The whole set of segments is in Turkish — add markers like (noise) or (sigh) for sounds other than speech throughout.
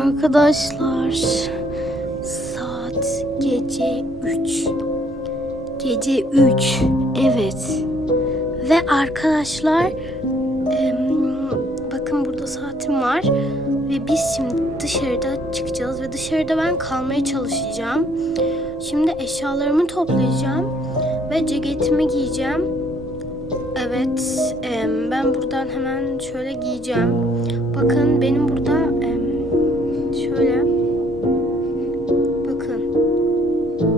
Arkadaşlar saat gece 3. Gece 3. Evet. Ve arkadaşlar bakın burada saatim var ve biz şimdi dışarıda çıkacağız ve dışarıda ben kalmaya çalışacağım. Şimdi eşyalarımı toplayacağım ve ceketimi giyeceğim. Evet, ben buradan hemen şöyle giyeceğim. Bakın benim burada şöyle. Bakın.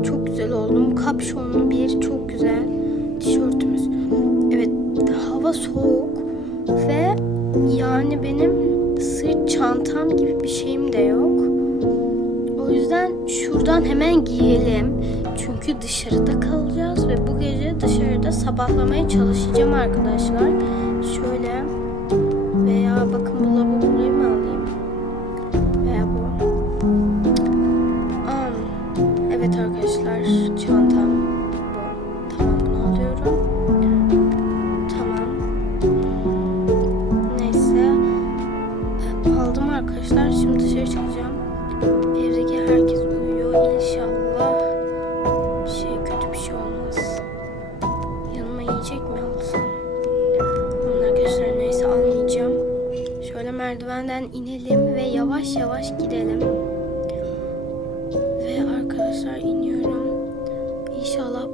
Çok güzel oldum. Kapşonlu bir çok güzel tişörtümüz. Evet hava soğuk ve yani benim sırt çantam gibi bir şeyim de yok. O yüzden şuradan hemen giyelim. Çünkü dışarıda kalacağız ve bu gece dışarıda sabahlamaya çalışacağım arkadaşlar. Şöyle veya bakın bulabilirim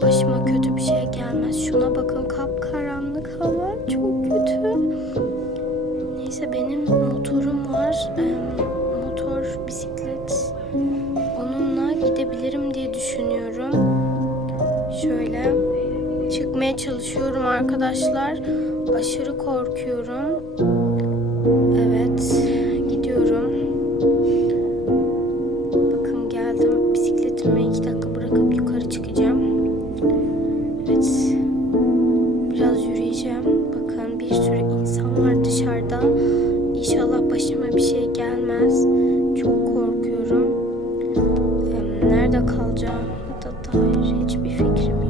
başıma kötü bir şey gelmez. Şuna bakın kapkaranlık hava çok kötü. Neyse benim motorum var. Ee, motor, bisiklet. Onunla gidebilirim diye düşünüyorum. Şöyle çıkmaya çalışıyorum arkadaşlar. Aşırı korkuyorum. kalacağını da dair hiçbir fikrim yok.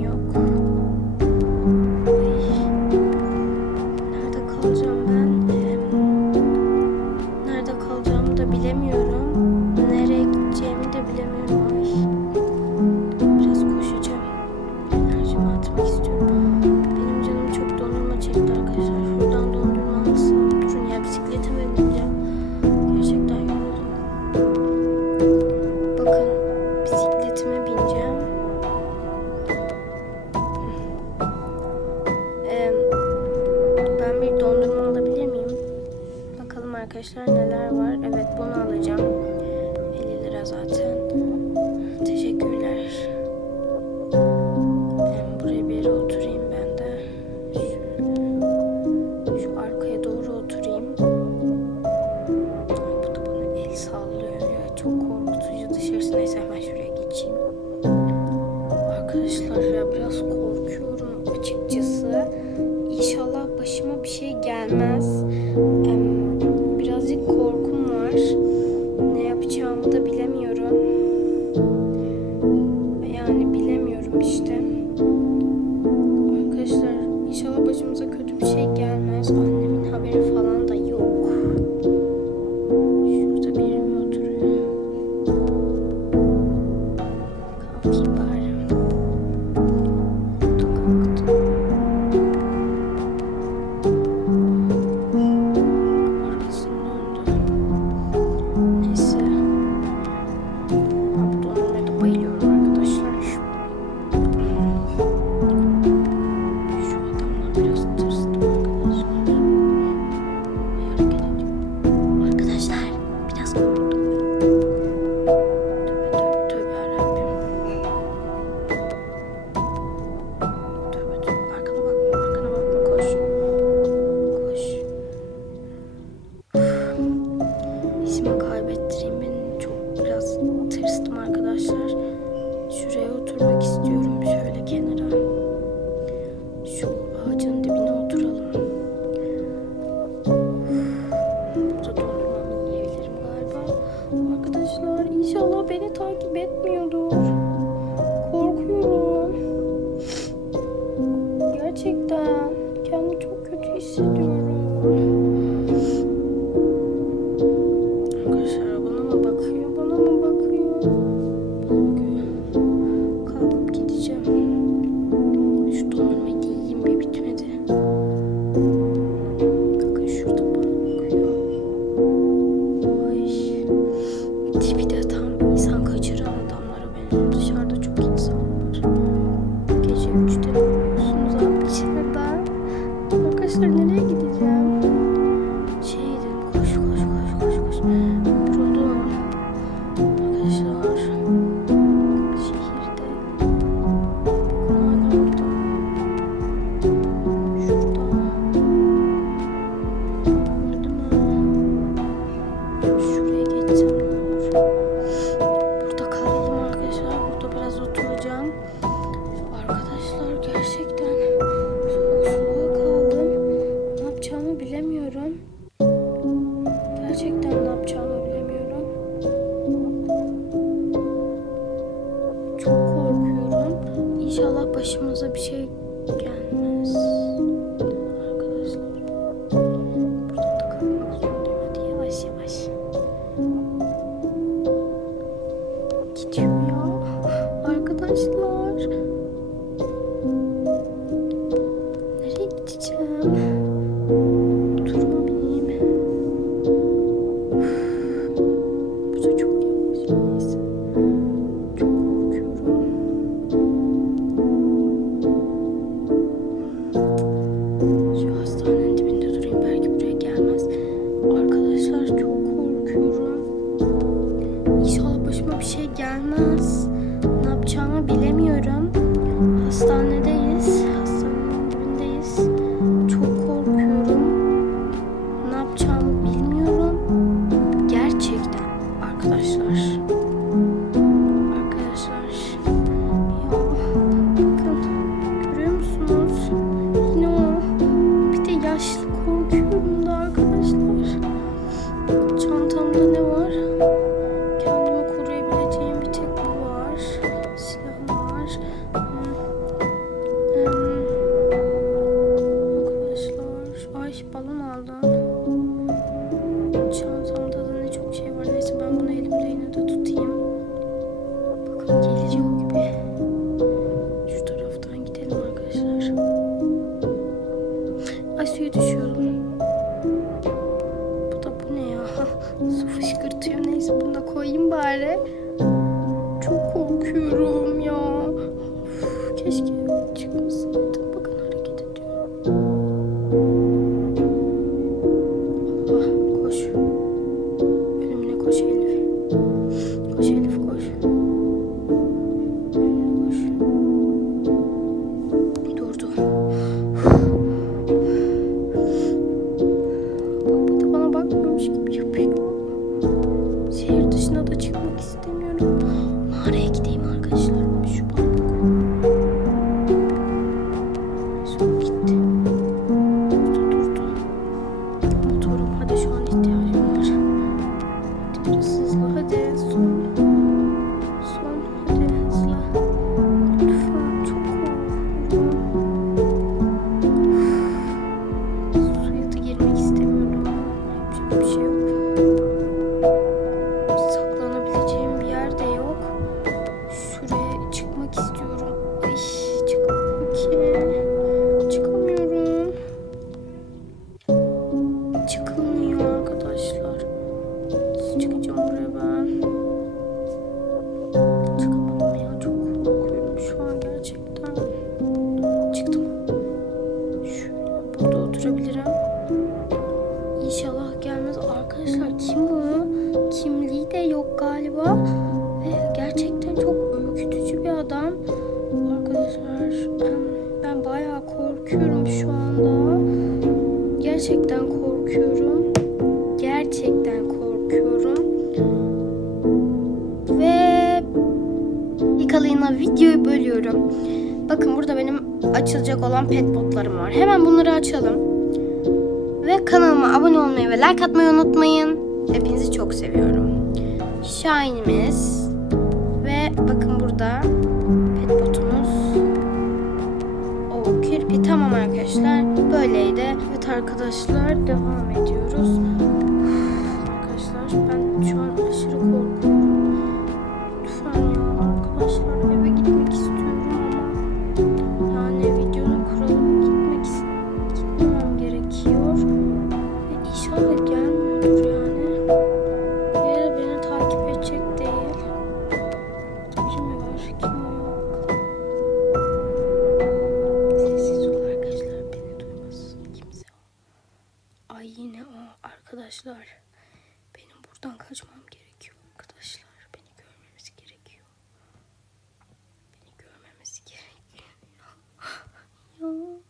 Mr. Nene? kışkırtıyor. Neyse bunu da koyayım bari. Çok korkuyorum ya. baba ve gerçekten çok ürkütücü bir adam. Arkadaşlar ben bayağı korkuyorum şu anda. Gerçekten korkuyorum. Gerçekten korkuyorum. Ve yakalayına videoyu bölüyorum. Bakın burada benim açılacak olan pet botlarım var. Hemen bunları açalım. Ve kanalıma abone olmayı ve like atmayı unutmayın. Hepinizi çok seviyorum. Shine'imiz ve bakın burada pet botumuz. O kirpi tamam arkadaşlar. Böyleydi. Evet arkadaşlar devam ediyoruz. arkadaşlar. Benim buradan kaçmam gerekiyor arkadaşlar. Beni görmemiz gerekiyor. Beni görmemiz gerekiyor. (laughs) ya.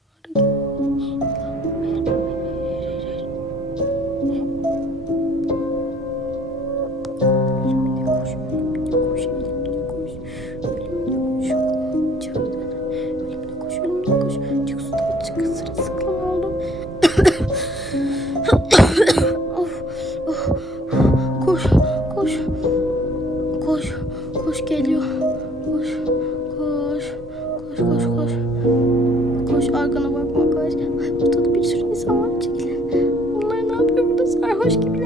Burada